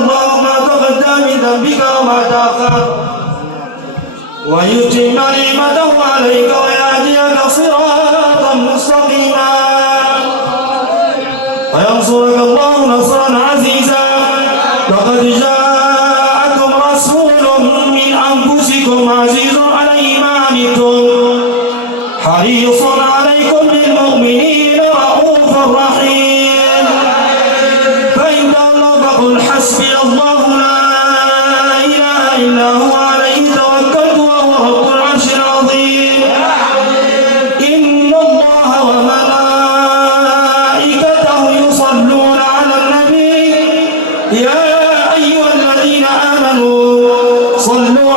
الله ما تقدم من ذنبك وما تأخر ويتم نعمته عليك ويهديك صراطا مستقيما وينصرك الله نصرا عزيزا لقد جاءكم رسول من أنفسكم عزيز عليه ما عنتم حريص عليكم بالمؤمنين رؤوف رحيم فإن تولوا فقل حسبي الله لا إله إلا هو عليه توكلت وهو رب العرش العظيم إن الله وملائكته يصلون على النبي يا أيها الذين آمنوا صلوا